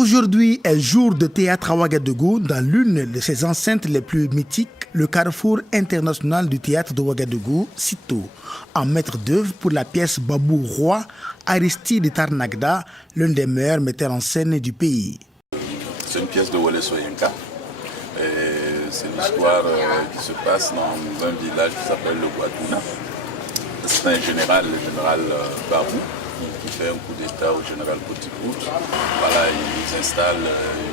Aujourd'hui est jour de théâtre à Ouagadougou dans l'une de ses enceintes les plus mythiques, le Carrefour international du théâtre de Ouagadougou, CITO, en maître d'œuvre pour la pièce Babou Roi, Aristide Tarnagda, l'un des meilleurs metteurs en scène du pays. C'est une pièce de Wole Soyinka. C'est l'histoire qui se passe dans un village qui s'appelle le Guadouna. C'est un général, le général Barou, qui fait un coup d'État au général Potipout. Voilà, ils installent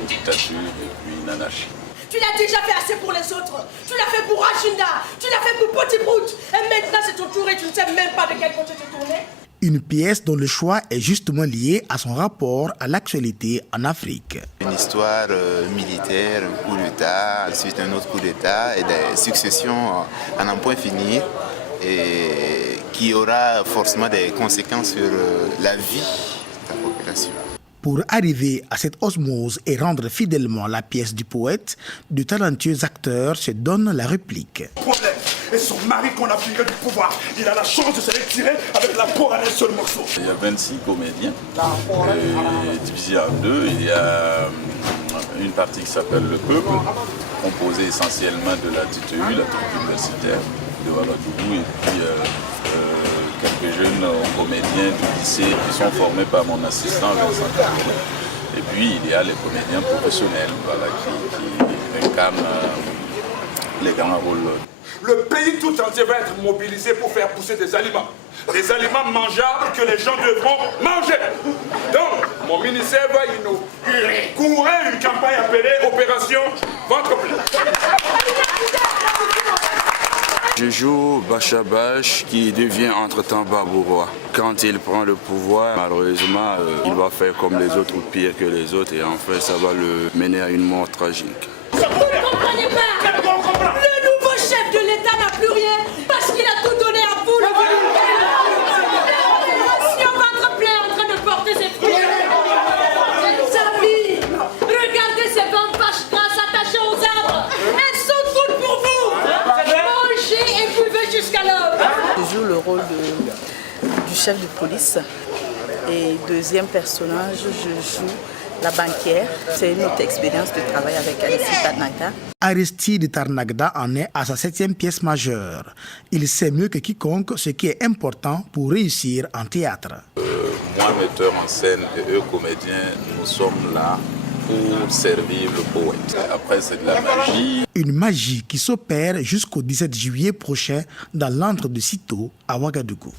une dictature et puis une anarchie. Tu l'as déjà fait assez pour les autres. Tu l'as fait pour Rachinda, tu l'as fait pour Potipout. Et maintenant c'est ton tour et tu ne sais même pas de quel côté te tourner. Une pièce dont le choix est justement lié à son rapport à l'actualité en Afrique. Une histoire militaire, un coup d'État, ensuite un autre coup d'État et des successions à n'en point finir et qui aura forcément des conséquences sur la vie de la population. Pour arriver à cette osmose et rendre fidèlement la pièce du poète, de talentueux acteurs se donnent la réplique. Et son mari qu'on a privé du pouvoir, il a la chance de se retirer avec la peau à un seul morceau. Il y a 26 comédiens, divisés en deux. Il y a une partie qui s'appelle Le Peuple, composée essentiellement de la TTU, la troupe universitaire de Ouagadougou, et puis quelques jeunes comédiens du lycée qui sont formés par mon assistant Vincent Carré. Et puis il y a les comédiens professionnels voilà, qui incarnent les grands rôles. Le pays tout entier va être mobilisé pour faire pousser des aliments mangeables que les gens devront manger. Donc, mon ministère va courir une campagne appelée Opération Ventre plein. Je joue Bachabash qui devient entre-temps Babou Roi. Quand il prend le pouvoir, malheureusement, il va faire comme les autres ou pire que les autres et en fait, ça va le mener à une mort tragique. Vous ne comprenez pas. Le nouveau chef de l'État n'a plus rien parce qu'il a tout donné à vous. Si on ventre plein en train de porter ses fruits. Sa vie, regardez ces 20 vaches grasses attachées aux arbres. Elles sont toutes pour vous. Mangez et buvez jusqu'à l'aube. Je joue le rôle du chef de police. Et deuxième personnage, je joue la banquière. C'est une autre expérience de travail avec Aristide Tarnagda. Aristide Tarnagda en est à sa 7e pièce majeure. Il sait mieux que quiconque ce qui est important pour réussir en théâtre. Moi, metteur en scène et eux, comédiens, nous sommes là pour servir le poète. Après, c'est de la magie. Une magie qui s'opère jusqu'au 17 juillet prochain dans l'antre de CITO à Ouagadougou.